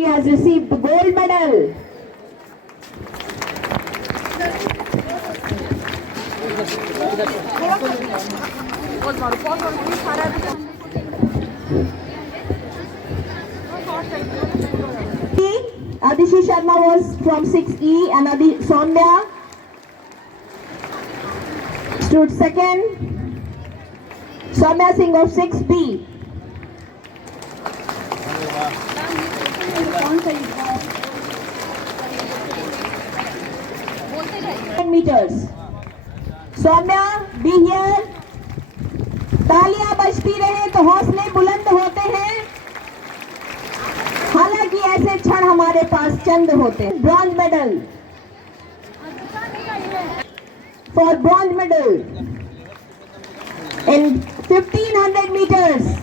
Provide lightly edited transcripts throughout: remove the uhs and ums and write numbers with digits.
She has received the gold medal. Adishi Sharma was from 6E and Soumya stood second. Soumya Singh of 6B. meters. Saumya be here. तालियां बजती रहे तो हौसले बुलंद होते हैं. हालांकि ऐसे क्षण हमारे पास चंद होते हैं. Bronze medal. For bronze medal in 1500 metres.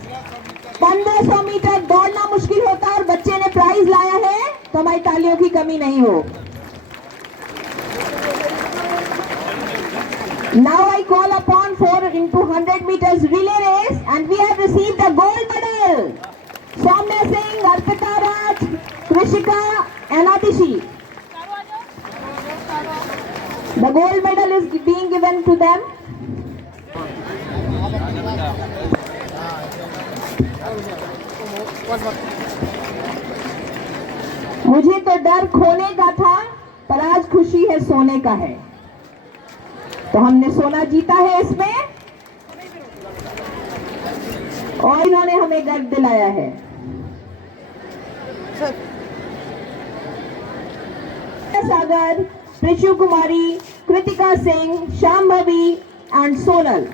1500 metre दौड़ना मुश्किल होता है और बच्चे ने प्राइज लाया है तो हमारी तालियों की कमी नहीं हो. Now I call upon 4 into 100 meters relay race and we have received a gold medal. Soumya Singh, Arpita Raj, Krishika and Adishi. The gold medal is being given to them. मुझे तो डर खोने का था पर आज खुशी है सोने का है. तो हमने सोना जीता है इसमें और इन्होंने हमें गर्व दिलाया है. Sagar, Prishu Kumari, Kritika Singh, Shambhavi and Sonal.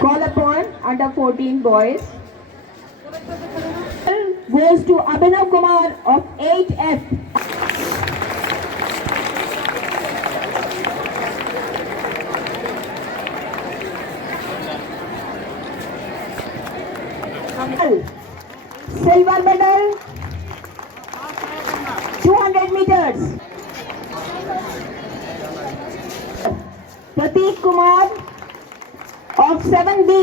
Call upon under 14 boys goes to Abhinav Kumar of 8F. Silver medal 200 meters. Prateek Kumar of 7B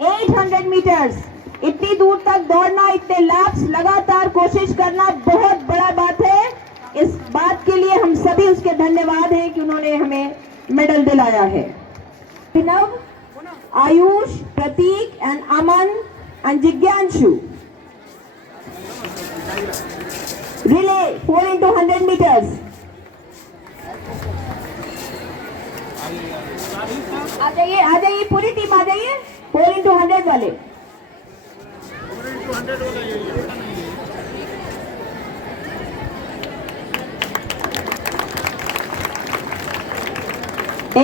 800 meters. इतनी दूर तक दौड़ना, इतने लैप्स लगातार कोशिश करना बहुत बड़ा बात है. इस बात के लिए हम सभी उसके धन्यवाद हैं कि उन्होंने हमें मेडल दिलाया है. Abhinav, Ayush, Prateek and Aman and Jigyanshu. Relay 4 into 100 meters. आ जाइए पूरी टीम आ जाइए. 4 into 100 वाले.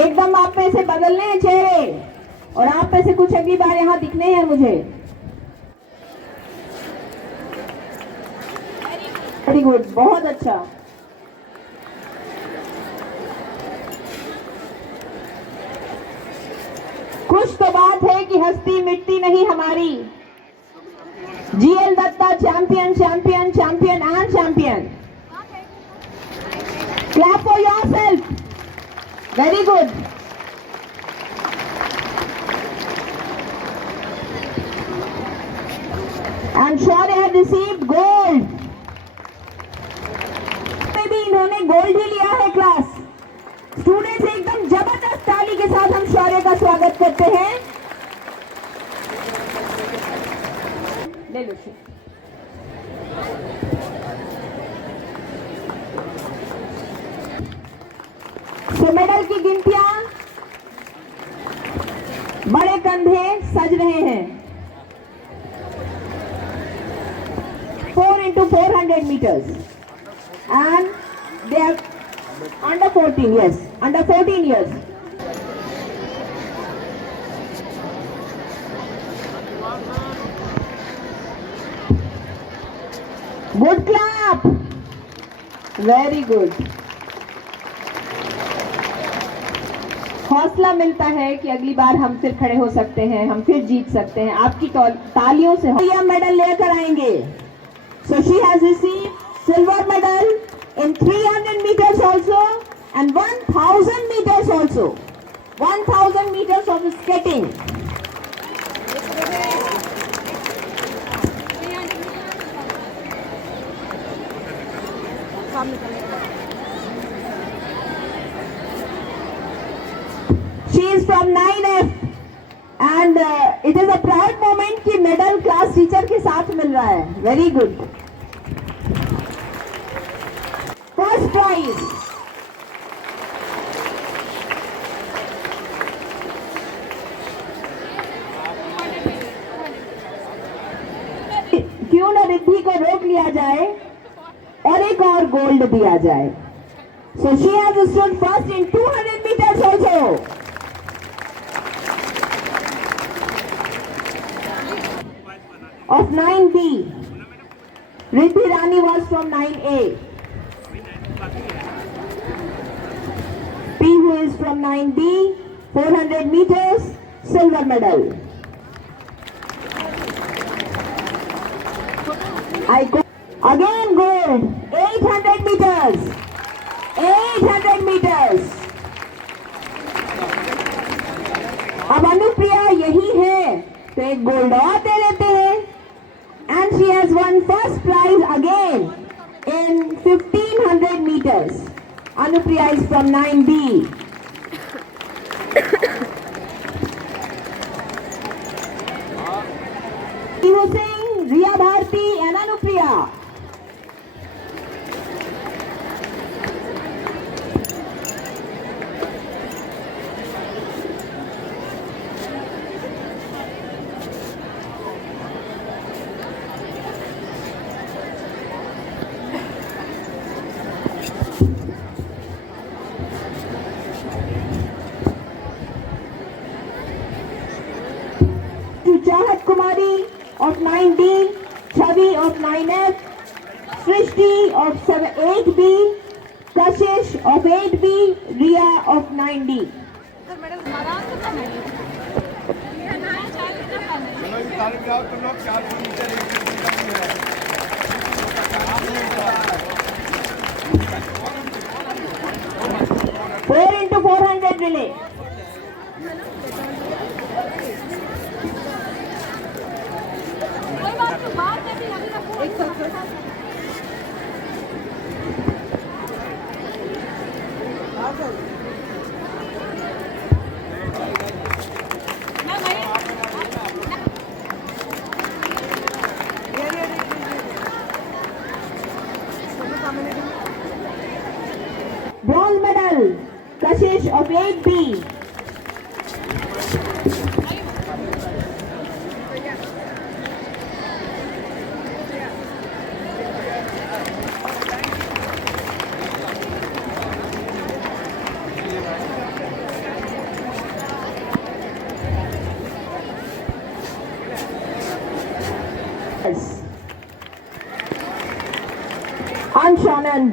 एकदम आप में से बदलने हैं चेहरे और आप में से कुछ अगली बार यहाँ दिखने हैं मुझे. वेरी गुड, बहुत अच्छा. कुछ तो बात है कि हस्ती मिटती नहीं हमारी. G L Datta champion champion champion and champion. Clap for yourself. Very good. And Shaurya have received gold. इन्होंने गोल्ड ही लिया है क्लास. स्टूडेंट्स एकदम जबरदस्त ताली के साथ हम शौर्य का स्वागत करते हैं. ले लो. तो मेडल की गिनतियां, बड़े कंधे सज रहे हैं. 4 into 400 meters and they are under 14. Yes, under 14 years. Good clap. Very good. हौसला मिलता है कि अगली बार हम फिर खड़े हो सकते हैं, हम फिर जीत सकते हैं। आपकी तालियों से यह मेडल लेकर आएंगे। So she has received silver medal in 300 meters also and 1000 meters also. 1000 meters of skating. She is from 9F and it is a proud moment कि मेडल क्लास टीचर के साथ मिल रहा है। Very good. First prize. क्यों न रिद्धि को रोक लिया जाए और एक और गोल्ड दिया जाए। So she has stood first in 200 meters also. Of 9B, Riddhi Rani was from 9A. P who is from 9B, 400 meters, silver medal. Again gold, 800 meters, 800 meters. अब अनुप्रिया यही है तो एक गोल्ड और दे देते हैं। And she has won first prize again in 1500 meters. Anupriya is from 9B. Tihu Singh, Riya Bharti and Anupriya. Chahat Kumari of 9D, Chavi of 9F, Srishti of 8B, Kashish of 8B, Riya of 9D. Four into 400 relay. Bronze medal, Kashish of 8B. Anshanand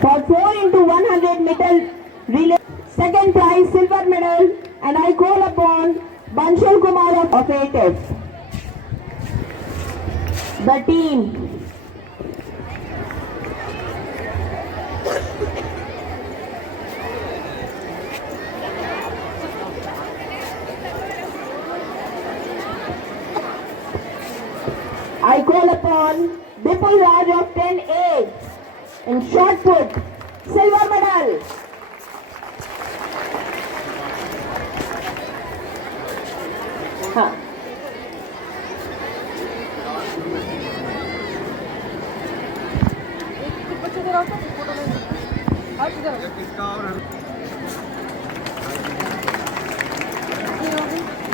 for 4 into 100 meter relay, second prize silver medal, and I call upon Banshal Kumar of 8F. The team. I call upon Bipul Raj of 10A in shot put, silver medal. हाँ।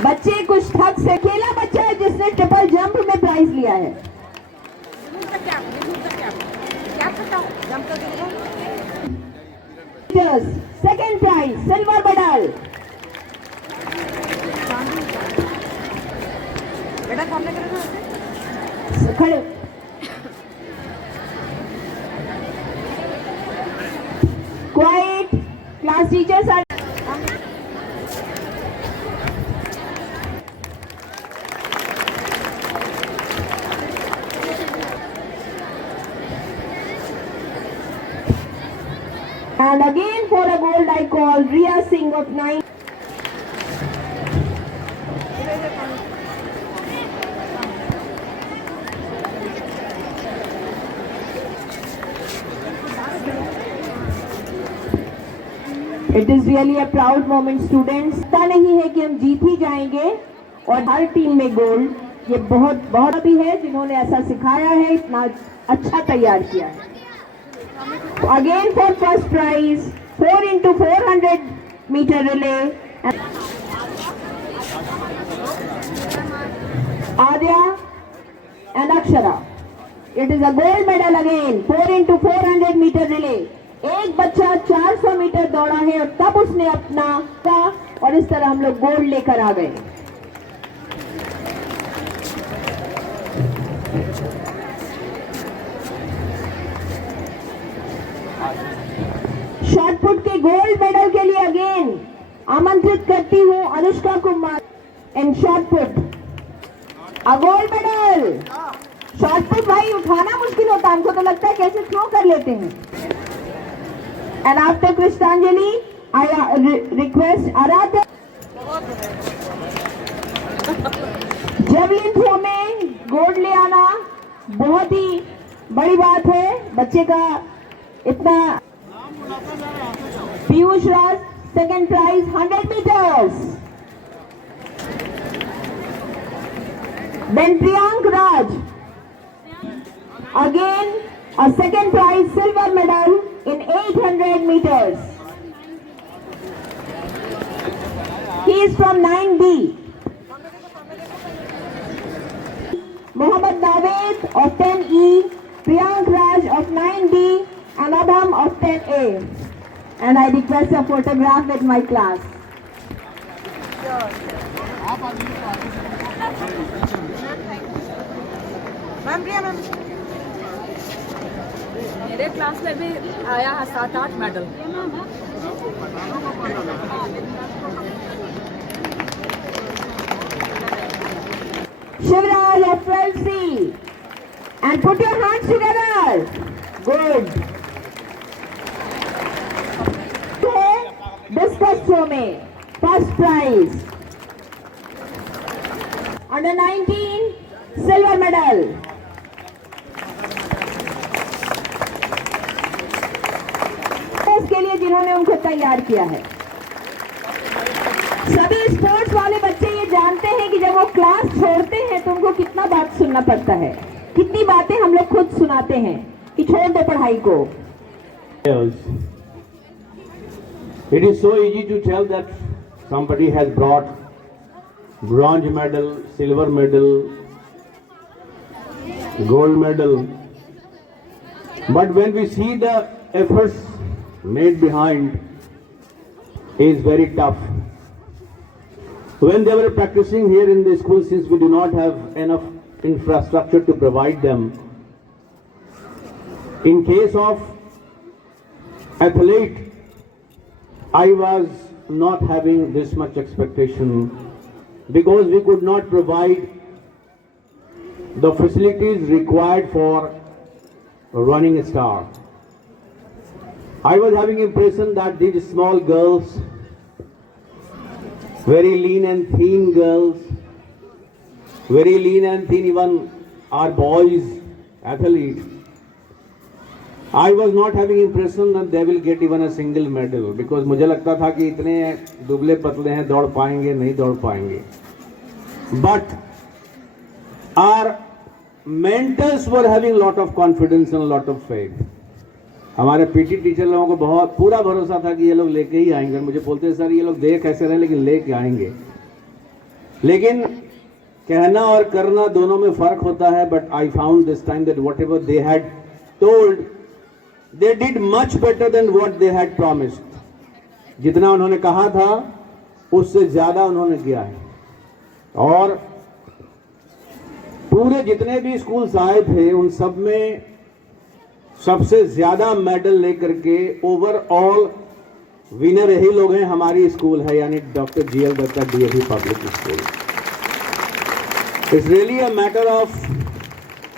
बच्चे कुछ थक से खेला बच्चा है जिसने triple jump में प्राइज लिया है। Second prize silver medal. बेटा सामने खड़े class teachers are and again for a gold I call Riya Singh of 9. It is really a proud moment students. पता नहीं है कि हम जीत ही जाएंगे और हर टीम में गोल्ड ये बहुत भी है जिन्होंने ऐसा सिखाया है, इतना अच्छा तैयार किया है. Again for first prize 4 into 400 meter relay. Adya and Akshara. It is a gold medal again 4 into 400 meter relay. एक बच्चा 400 मीटर दौड़ा है और तब उसने अपना का और इस तरह हम लोग गोल्ड लेकर आ गए. शॉटपुट के गोल्ड मेडल के लिए अगेन आमंत्रित करती हूं Anushka Kumar in shot put. A gold medal. Shot put भाई उठाना मुश्किल होता है, हमको तो लगता है कैसे थ्रो कर लेते हैं. And after Krishnanjali, I request Aradhya. Javelin throw में गोल्ड ले आना बहुत ही बड़ी बात है. बच्चे का इतना. पीयूष राज second prize 100 meters. Then Priyank Raj again a second prize silver medal in 800 meters. He is from 9B. Mohammad Nawed of 10E, Priyank Raj of 9B and Abham of 10A. And I request a photograph with my class. Ma'am प्रिया मैम मेरे क्लास में भी आया है 7-8 medal. Shivraj of 12C. And put your hands together. Good. Discus throw में first prize. Under 19 silver medal. के लिए जिन्होंने उनको तैयार किया है. सभी स्पोर्ट्स वाले बच्चे ये जानते हैं कि जब वो क्लास छोड़ते हैं तो उनको कितना बात सुनना पड़ता है, कितनी बातें हम लोग खुद सुनाते हैं कि छोड़ दो पढ़ाई को. It is so easy to tell that somebody has brought bronze medal, silver medal, gold medal, but when we see the efforts made behind is very tough. When they were practicing here in the school, since we do not have enough infrastructure to provide them, in case of athlete, I was not having this much expectation because we could not provide the facilities required for running a star. I was having impression that these small girls, very lean and thin girls, very lean and thin, even our boys, athletes, I was not having impression that they will get even a single medal because मुझे लगता था कि इतने दुबले पतले हैं, दौड़ पाएंगे नहीं दौड़ पाएंगे. But our mentors were having lot of confidence and lot of faith. हमारे पीटी टीचर लोगों को बहुत पूरा भरोसा था कि ये लोग लेके ही आएंगे. मुझे बोलते सर ये लोग देख कैसे रहे लेकिन लेके आएंगे. लेकिन कहना और करना दोनों में फर्क होता है. But I found this time that what ever they had told they did much better than what they had promised. जितना उन्होंने कहा था उससे ज्यादा उन्होंने किया है. और पूरे जितने भी स्कूल्स आए थे उन सब में सबसे ज्यादा मेडल लेकर के ओवरऑल विनर यही लोग हैं, हमारी स्कूल है यानी doctor GL Datta DAV public school. It's really a matter of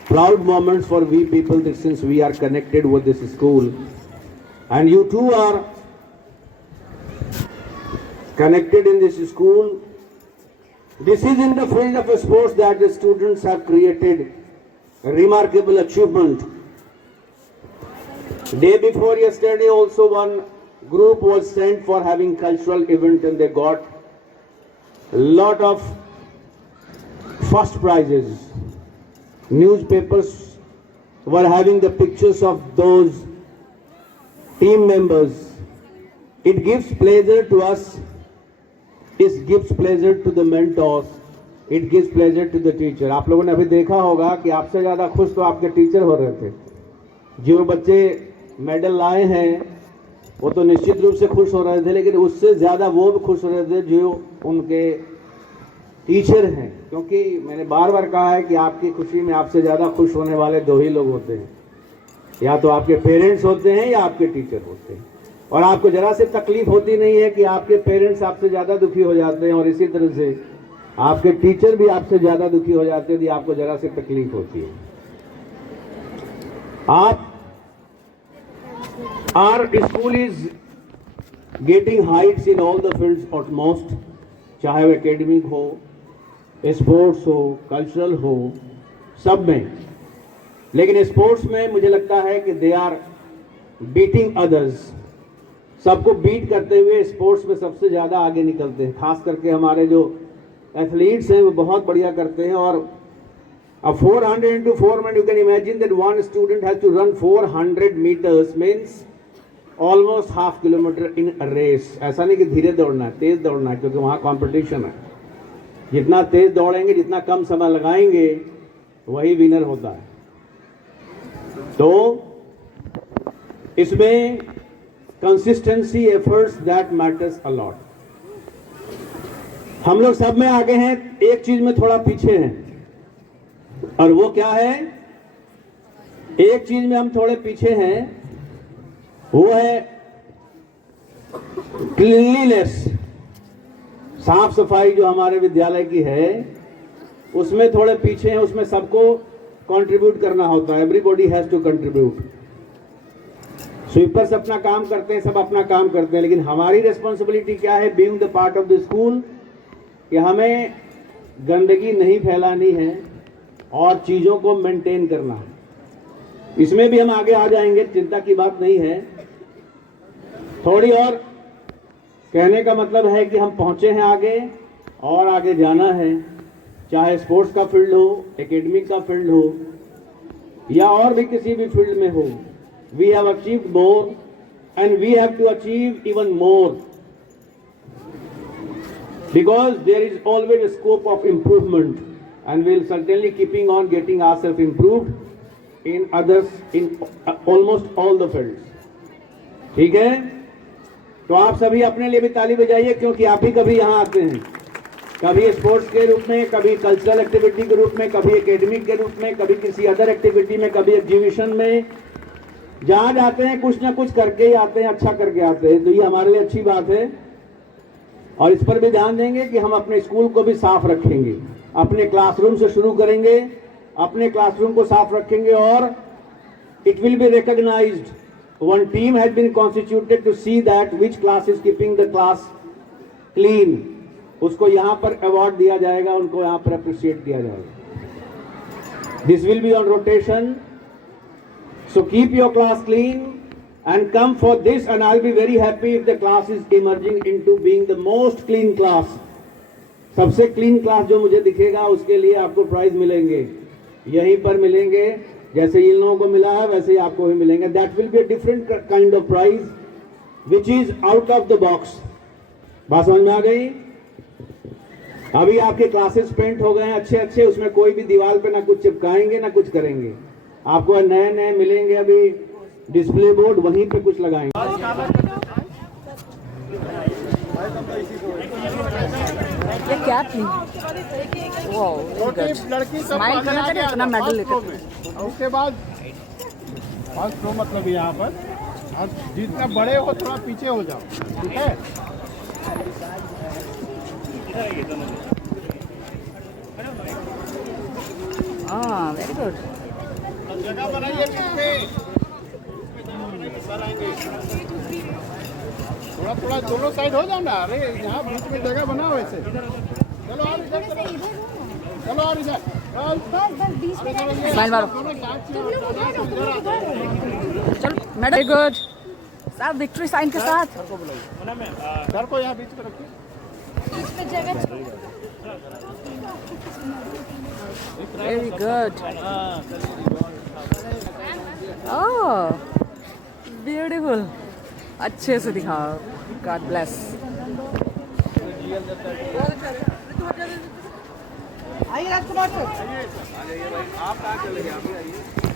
proud moments for we people that since we are connected with this school and you too are connected in this school. This is in the field of sports that the students have created a remarkable achievement. Day before yesterday also one group was sent for having cultural event and they got a lot of first prizes. Newspapers were having the pictures of those team members. It gives pleasure to us. It gives pleasure to the mentors. It gives pleasure to the teacher. आप लोगों ने अभी देखा होगा कि आपसे ज़्यादा खुश तो आपके टीचर हो रहे थे। जो बच्चे मेडल लाए हैं वो तो निश्चित रूप से खुश हो रहे थे, लेकिन उससे ज़्यादा वो भी खुश हो रहे थे जो उनके टीचर हैं, क्योंकि मैंने बार बार कहा है कि आपकी खुशी में आपसे ज़्यादा खुश होने वाले दो ही लोग होते हैं, या तो आपके पेरेंट्स होते हैं या आपके टीचर होते हैं। और आपको जरा से तकलीफ होती नहीं है कि आपके पेरेंट्स आपसे ज़्यादा दुखी हो जाते हैं और इसी तरह से आपके टीचर भी आपसे ज़्यादा दुखी हो जाते हैं यदि आपको जरा से तकलीफ होती है। Our school is getting heights in all the fields utmost, चाहे वो एकेडमिक हो, स्पोर्ट्स हो, कल्चरल हो, सब में। लेकिन स्पोर्ट्स में मुझे लगता है कि दे आर बीटिंग अदर्स। सबको बीट करते हुए स्पोर्ट्स में सबसे ज़्यादा आगे निकलते हैं। खास करके हमारे जो एथलीट्स हैं वो बहुत बढ़िया करते हैं। और अब 400 into 4 minutes, you can imagine that one student has to run 400 meters, means almost half kilometer in a race. ऐसा नहीं कि धीरे दौड़ना है, तेज दौड़ना है, क्योंकि वहाँ कंपटीशन है। जितना तेज दौड़ेंगे, जितना कम समय लगाएंगे, वही विनर होता है। तो इसमें consistency, efforts, that matters a lot. हम लोग सब में आगे हैं, एक चीज में थोड़ा पीछे हैं, और वो क्या है? एक चीज में हम थोड़े पीछे हैं, वो है क्लीनलीनेस, साफ सफाई जो हमारे विद्यालय की है उसमें थोड़े पीछे हैं। उसमें सबको कंट्रीब्यूट करना होता है, everybody has to contribute. Sweepers अपना काम करते हैं, सब अपना काम करते हैं, लेकिन हमारी रिस्पॉन्सिबिलिटी क्या है, being the part of the school, कि हमें गंदगी नहीं फैलानी है और चीज़ों को मेंटेन करना है। इसमें भी हम आगे आ जाएंगे, चिंता की बात नहीं है। थोड़ी और कहने का मतलब है कि हम पहुंचे हैं आगे और आगे जाना है, चाहे स्पोर्ट्स का फील्ड हो, एकेडमिक का फील्ड हो, या और भी किसी भी फील्ड में हो। We have achieved more and we have to achieve even more, because there is always a scope of improvement and we will certainly keeping on getting ourselves improved in others, in almost all the fields। ठीक है, तो आप सभी अपने लिए भी ताली बजाइए, क्योंकि आप ही कभी यहाँ आते हैं, कभी स्पोर्ट्स के रूप में, कभी कल्चरल एक्टिविटी के रूप में, कभी एकेडमिक के रूप में, कभी किसी अदर एक्टिविटी में, कभी एग्जीबिशन में। जहाँ जाते हैं कुछ ना कुछ करके ही आते हैं, अच्छा करके आते हैं, तो ये हमारे लिए अच्छी बात है। और इस पर भी ध्यान देंगे कि हम अपने स्कूल को भी साफ रखेंगे, अपने क्लासरूम से शुरू करेंगे, अपने क्लासरूम को साफ रखेंगे और it will be recognised. One team has been constituted to see that which class is keeping the class clean. उसको यहाँ पर अवार्ड दिया जाएगा, उनको यहाँ पर अप्रिशिएट किया जाएगा। This will be on rotation. So keep your class clean and come for this, and I'll be very happy if the class is emerging into being the most clean class। सबसे clean class जो मुझे दिखेगा उसके लिए आपको प्राइज मिलेंगे, यहीं पर मिलेंगे, जैसे इन लोगों को मिला है वैसे ही आपको भी मिलेंगे। That will be a different kind of prize which is out of the box। बात समझ में आ गई? अभी आपके क्लासेस पेंट हो गए हैं अच्छे अच्छे, उसमें कोई भी दीवार पे ना कुछ चिपकाएंगे ना कुछ करेंगे। आपको नए नए मिलेंगे, अभी डिस्प्ले बोर्ड वहीं पे कुछ लगाएंगे। ये क्या थी? स्माइल करना चाहिए, इतना मेडल लेकर। उसके बाद फर्स्ट रो मतलब यहाँ पर और जितना बड़े हो थोड़ा पीछे हो जाओ, ठीक है? हाँ वेरी गुड जगह बनाइए पीछे। सर आएंगे। थोड़ा थोड़ा दोनों साइड हो जाओ ना। अरे यहाँ बीच में जगह बनाओ ऐसे। चलो और इधर चलो और इधर स्माइल मारो चलो मैडम वेरी गुड सब विक्ट्री साइन के साथ सर को यहाँ बीच में रखिए। वेरी गुड ओह ब्यूटीफुल अच्छे से दिखाओ गॉड ब्लेस आप कहाँ चले गए?